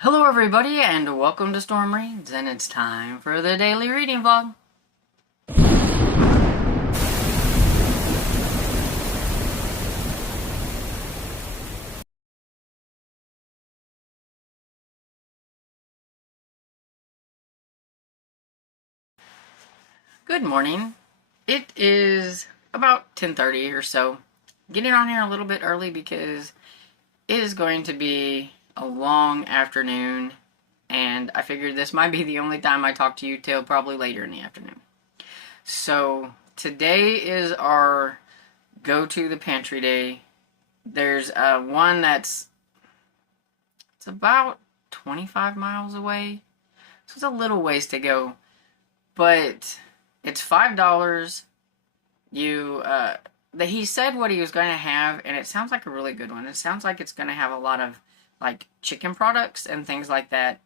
Hello everybody and welcome to Storm Reads, and it's time for the daily reading vlog. Good morning. It is about 10:30 or so. Getting on here a little bit early because it is going to be a long afternoon, and I figured this might be the only time I talk to you till probably later in the afternoon. So today is our go to the pantry day. There's one it's about 25 miles away, so it's a little ways to go, but it's $5. You he said what he was going to have, and it sounds like a really good one. It sounds like it's going to have a lot of like chicken products and things like that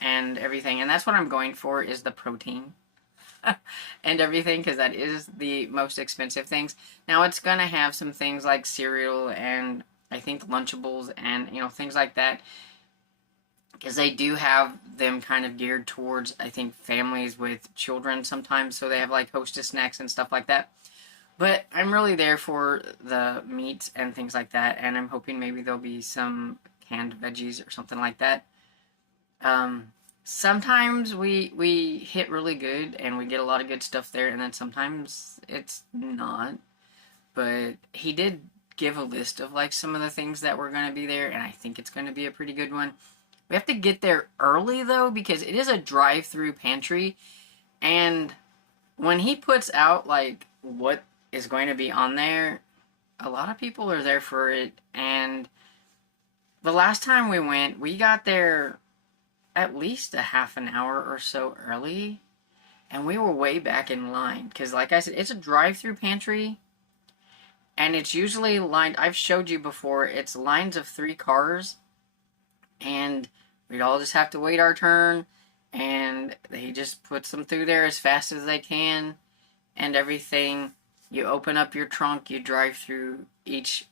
and everything, and that's what I'm going for, is the protein and everything, because that is the most expensive things. Now it's going to have some things like cereal and I think Lunchables and things like that, because they do have them kind of geared towards, I think, families with children sometimes, so they have like Hostess snacks and stuff like that. But I'm really there for the meats and things like that, and I'm hoping maybe there'll be some canned veggies or something like that. Sometimes we hit really good and we get a lot of good stuff there, and then sometimes it's not. But he did give a list of like some of the things that were going to be there, and I think it's going to be a pretty good one. We have to get there early though, because it is a drive-through pantry, and when he puts out like what is going to be on there, a lot of people are there for it. And the last time we went, we got there at least a half an hour or so early, and we were way back in line because, like I said, it's a drive-through pantry, and it's usually lined, I've showed you before, it's lines of 3 cars, and we'd all just have to wait our turn, and they just puts them through there as fast as they can and everything. You open up your trunk, you drive through, each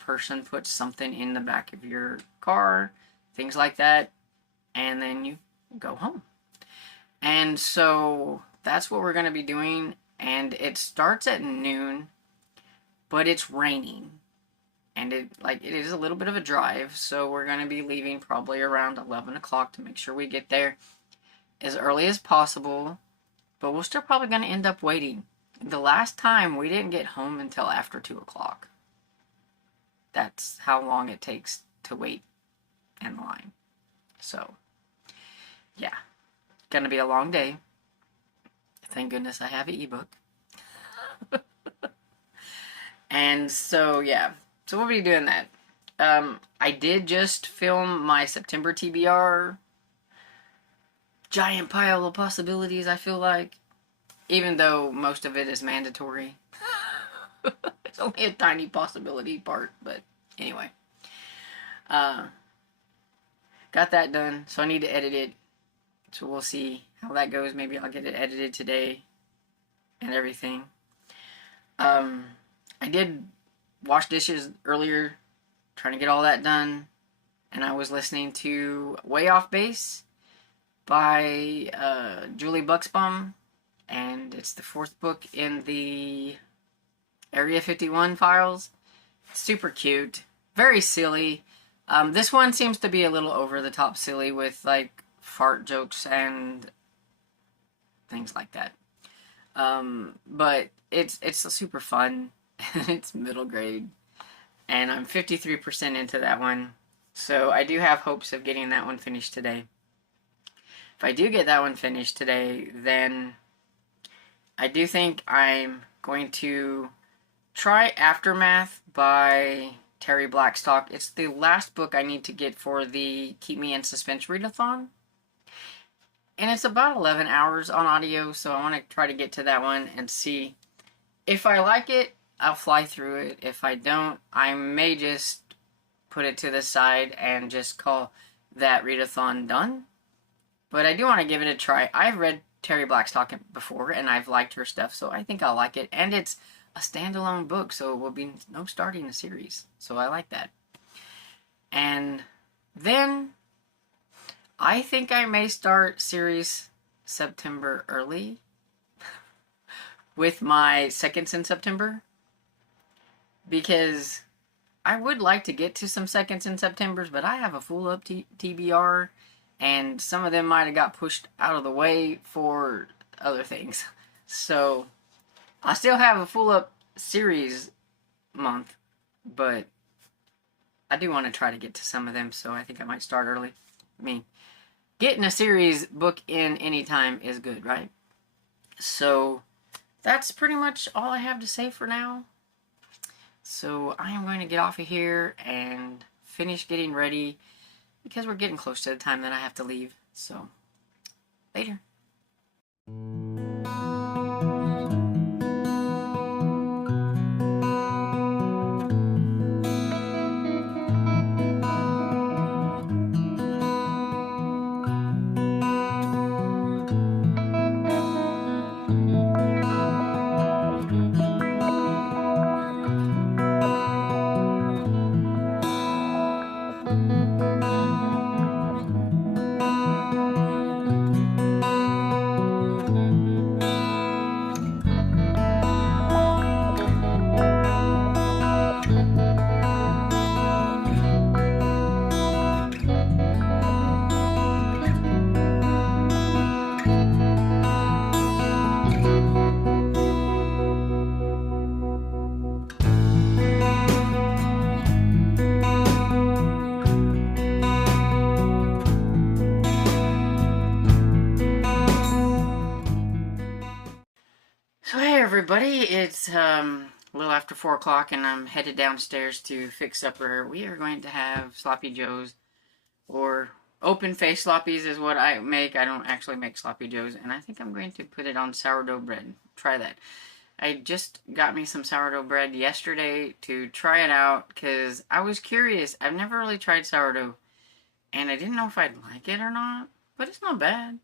person puts something in the back of your car, things like that, and then you go home. And so that's what we're going to be doing, and it starts at noon, but it's raining, and it is a little bit of a drive, so we're going to be leaving probably around 11 o'clock to make sure we get there as early as possible, but we're still probably going to end up waiting. The last time we didn't get home until after 2 o'clock. That's how long it takes to wait in line. So, yeah, gonna be a long day. Thank goodness I have an ebook. And so, yeah, so we'll be doing that. I did just film my September TBR. Giant pile of possibilities, I feel like. Even though most of it is mandatory. It's only a tiny possibility part, but anyway. Got that done, so I need to edit it. So we'll see how that goes. Maybe I'll get it edited today and everything. I did wash dishes earlier, trying to get all that done, and I was listening to Way Off Base by Julie Buxbaum, and it's the 4th book in the Area 51 files. Super cute, very silly. This one seems to be a little over the top silly with like fart jokes and things like that. But it's super fun. It's middle grade, and I'm 53% into that one, so I do have hopes of getting that one finished today. If I do get that one finished today, then I do think I'm going to try Aftermath by Terry Blackstock. It's the last book I need to get for the Keep Me in Suspense readathon. And it's about 11 hours on audio, so I want to try to get to that one and see. If I like it, I'll fly through it. If I don't, I may just put it to the side and just call that readathon done. But I do want to give it a try. I've read Terry Blackstock before, and I've liked her stuff, so I think I'll like it. And it's a standalone book, so it will be no starting a series. So I like that. And then I think I may start series September early with my seconds in September, because I would like to get to some seconds in Septembers, but I have a full up TBR, and some of them might have got pushed out of the way for other things. So I still have a full up series month, but I do want to try to get to some of them, so I think I might start early. I mean, getting a series book in anytime is good, right? So that's pretty much all I have to say for now. So I am going to get off of here and finish getting ready, because we're getting close to the time that I have to leave. So later. So hey everybody, it's a little after 4 o'clock and I'm headed downstairs to fix supper. We are going to have sloppy joes, or open face sloppies is what I make. I don't actually make sloppy joes, and I think I'm going to put it on sourdough bread. Try that. I just got me some sourdough bread yesterday to try it out because I was curious. I've never really tried sourdough, and I didn't know if I'd like it or not, but it's not bad.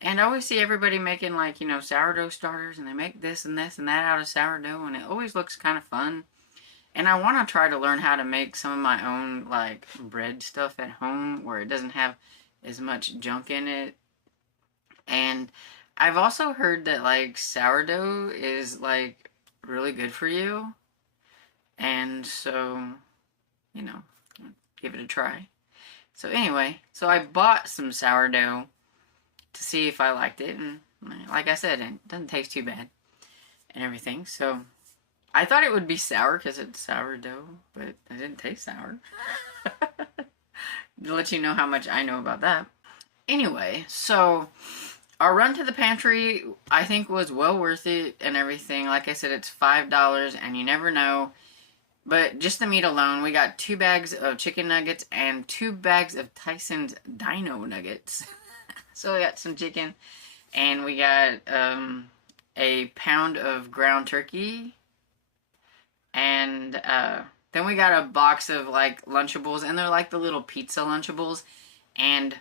And I always see everybody making, like, sourdough starters, and they make this and this and that out of sourdough, and it always looks kind of fun. And I want to try to learn how to make some of my own, like, bread stuff at home where it doesn't have as much junk in it. And I've also heard that, like, sourdough is, like, really good for you. And so, give it a try. So anyway, so I bought some sourdough to see if I liked it, and like I said, it doesn't taste too bad and everything. So I thought it would be sour because it's sourdough, but it didn't taste sour. To let you know how much I know about that. Anyway, so our run to the pantry, I think, was well worth it and everything. Like I said, it's $5, and you never know. But just the meat alone, we got 2 bags of chicken nuggets and 2 bags of Tyson's Dino Nuggets. So we got some chicken, and we got a pound of ground turkey, and then we got a box of, like, Lunchables, and they're like the little pizza Lunchables, and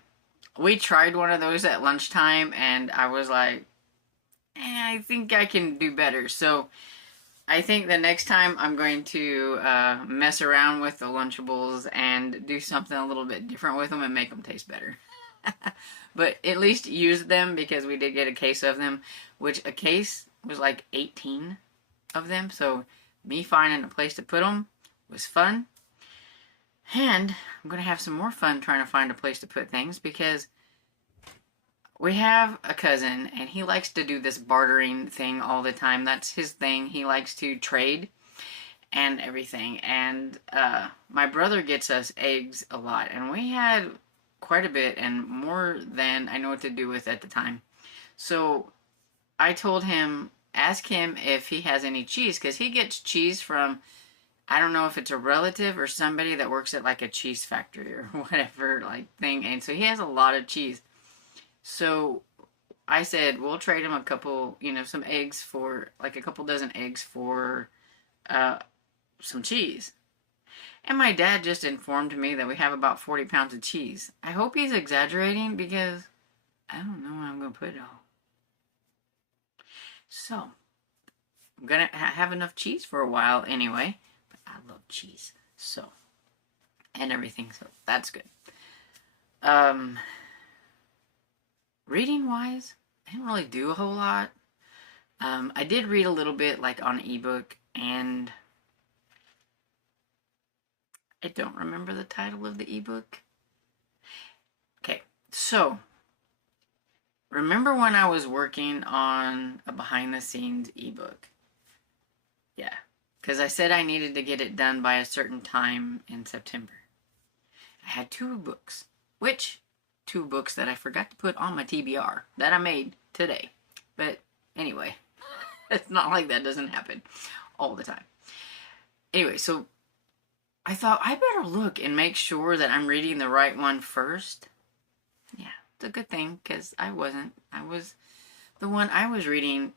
we tried one of those at lunchtime, and I was like, I think I can do better. So I think the next time I'm going to mess around with the Lunchables and do something a little bit different with them and make them taste better. But at least use them, because we did get a case of them, which a case was like 18 of them. So me finding a place to put them was fun. And I'm going to have some more fun trying to find a place to put things, because we have a cousin, and he likes to do this bartering thing all the time. That's his thing. He likes to trade and everything. And my brother gets us eggs a lot, and we had quite a bit, and more than I know what to do with at the time. So I told him, ask him if he has any cheese, because he gets cheese from, I don't know if it's a relative or somebody that works at, like, a cheese factory or whatever, like, thing, and so he has a lot of cheese. So I said, we'll trade him a couple, some eggs for, like, a couple dozen eggs for some cheese. And my dad just informed me that we have about 40 pounds of cheese. I hope he's exaggerating, because I don't know where I'm going to put it all. So, I'm going to have enough cheese for a while anyway. But I love cheese. So, and everything. So, that's good. reading wise, I didn't really do a whole lot. I did read a little bit like on ebook, and I don't remember the title of the ebook. Okay, so remember when I was working on a behind the scenes ebook? Yeah, because I said I needed to get it done by a certain time in September. I had two books, which two books that I forgot to put on my TBR that I made today. But anyway, it's not like that doesn't happen all the time. Anyway, so I thought I better look and make sure that I'm reading the right one first. Yeah, it's a good thing because I wasn't. I was the one I was reading.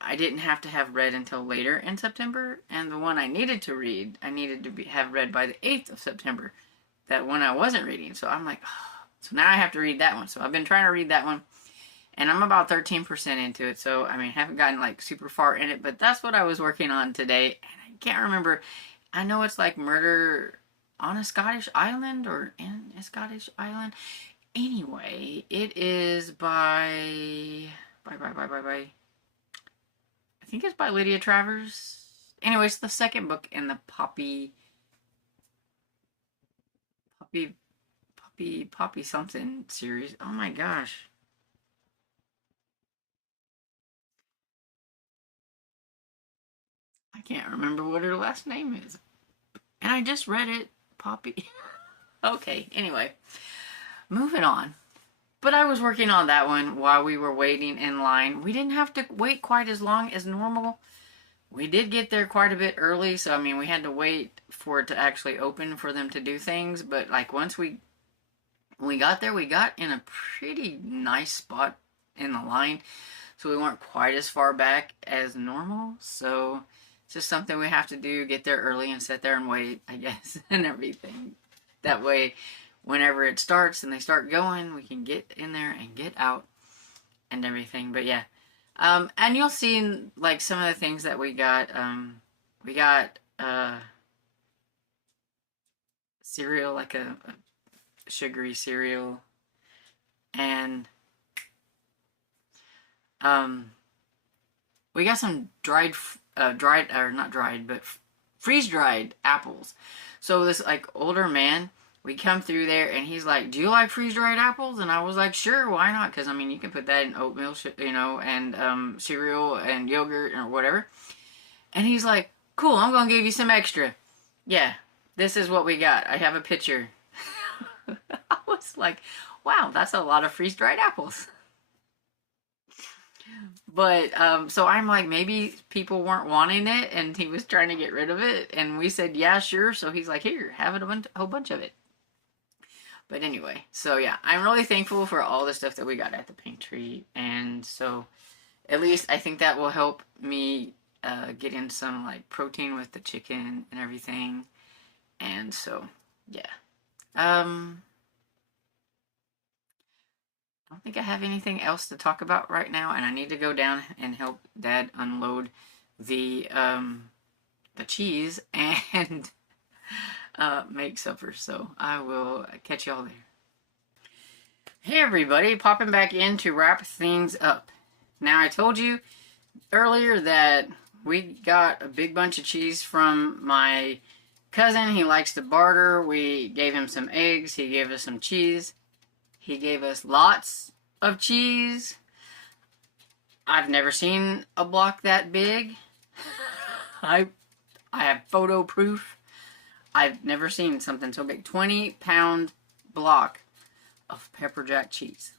I didn't have to have read until later in September, and the one I needed to read, I needed to have read by the 8th of September. That one I wasn't reading, so I'm like, oh. So now I have to read that one. So I've been trying to read that one, and I'm about 13% into it. So I mean, haven't gotten like super far in it, but that's what I was working on today, and I can't remember. I know it's like Murder on a Scottish Island or in a Scottish Island. Anyway, it is by I think it's by Lydia Travers. Anyway, it's the second book in the Poppy something series. Oh my gosh. I can't remember what her last name is. And I just read it. Poppy. Okay, anyway. Moving on. But I was working on that one while we were waiting in line. We didn't have to wait quite as long as normal. We did get there quite a bit early, so I mean, we had to wait for it to actually open for them to do things. But like once we got there, we got in a pretty nice spot in the line, so we weren't quite as far back as normal. So it's just something we have to do, get there early and sit there and wait, I guess, and everything. That way, whenever it starts and they start going, we can get in there and get out and everything. But yeah, and you'll see like some of the things that we got. We got cereal, like a sugary cereal, and we got some dried or not dried, but freeze dried apples. So this like older man, we come through there and he's like, "Do you like freeze dried apples?" And I was like, "Sure, why not?" Because I mean, you can put that in oatmeal, and cereal and yogurt or whatever. And he's like, "Cool, I'm gonna give you some extra." Yeah, this is what we got. I have a picture. I was like, "Wow, that's a lot of freeze dried apples." But so I'm like, maybe people weren't wanting it, and he was trying to get rid of it, and we said, "Yeah, sure." So he's like, "Here, have it a whole bunch of it." But anyway, so yeah, I'm really thankful for all the stuff that we got at the pantry, and so at least I think that will help me get in some like protein with the chicken and everything, and so yeah. I don't think I have anything else to talk about right now, and I need to go down and help Dad unload the cheese and make supper. So I will catch y'all there. Hey everybody, popping back in to wrap things up. Now I told you earlier that we got a big bunch of cheese from my cousin. He likes to barter. We gave him some eggs. He gave us some cheese. He gave us lots of cheese. I've never seen a block that big. I have photo proof. I've never seen something so big. 20-pound block of pepper jack cheese.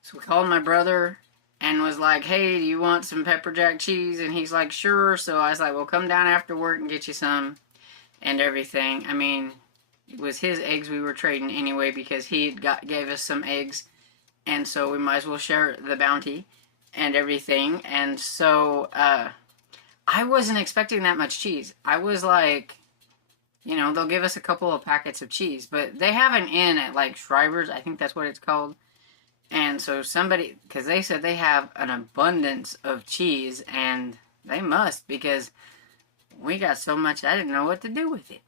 So we called my brother and was like, "Hey, do you want some pepper jack cheese?" And he's like, "Sure." So I was like, "Well, come down after work and get you some," and everything. I mean, it was his eggs we were trading anyway, because he gave us some eggs, and so we might as well share the bounty and everything. And so I wasn't expecting that much cheese. I was like, they'll give us a couple of packets of cheese, but they have an inn at like Shriver's, I think that's what it's called. And so because they said they have an abundance of cheese, and they must, because we got so much I didn't know what to do with it.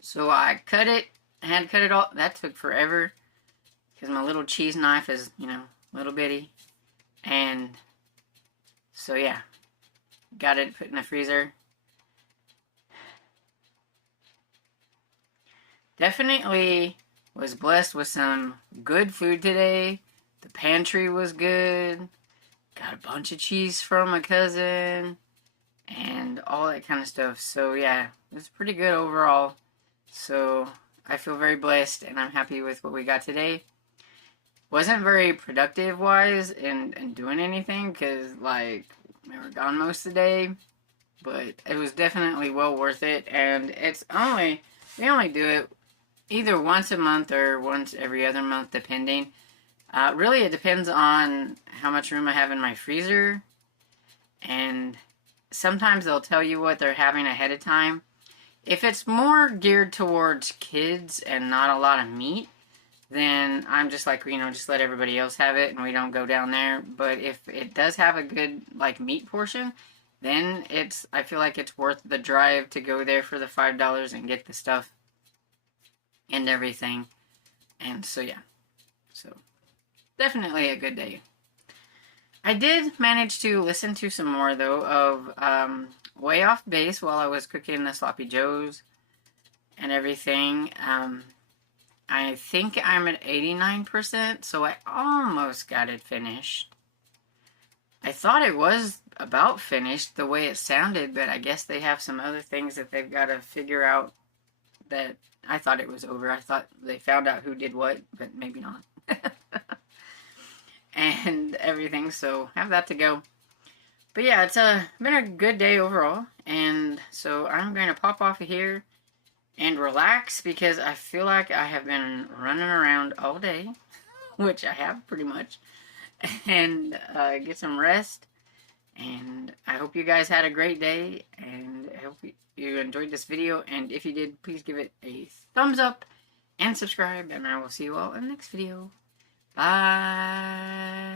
So I cut it, I had to cut it all. That took forever. because my little cheese knife is, you know, little bitty. And so yeah, got it put in the freezer. Definitely was blessed with some good food today. The pantry was good. Got a bunch of cheese from my cousin and all that kind of stuff. So yeah, it was pretty good overall. So I feel very blessed and I'm happy with what we got today. Wasn't very productive wise in doing anything because like we were gone most of the day, but it was definitely well worth it. And we only do it either once a month or once every other month, depending. Really, it depends on how much room I have in my freezer. And sometimes they'll tell you what they're having ahead of time. If it's more geared towards kids and not a lot of meat, then I'm just like, you know, just let everybody else have it and we don't go down there. But if it does have a good, like, meat portion, then I feel like it's worth the drive to go there for the $5 and get the stuff and everything. And so yeah, so definitely a good day. I did manage to listen to some more though of Way Off Base while I was cooking the sloppy joes and everything. I think I'm at 89%, so I almost got it finished. I thought it was about finished the way it sounded, but I guess they have some other things that they've got to figure out. That I thought it was over. I thought they found out who did what, but maybe not. And everything, so have that to go. But yeah, it's been a good day overall, and so I'm going to pop off of here and relax because I feel like I have been running around all day, which I have pretty much, and get some rest. And I hope you guys had a great day, and I hope you enjoyed this video, and if you did, please give it a thumbs up and subscribe, and I will see you all in the next video. Bye!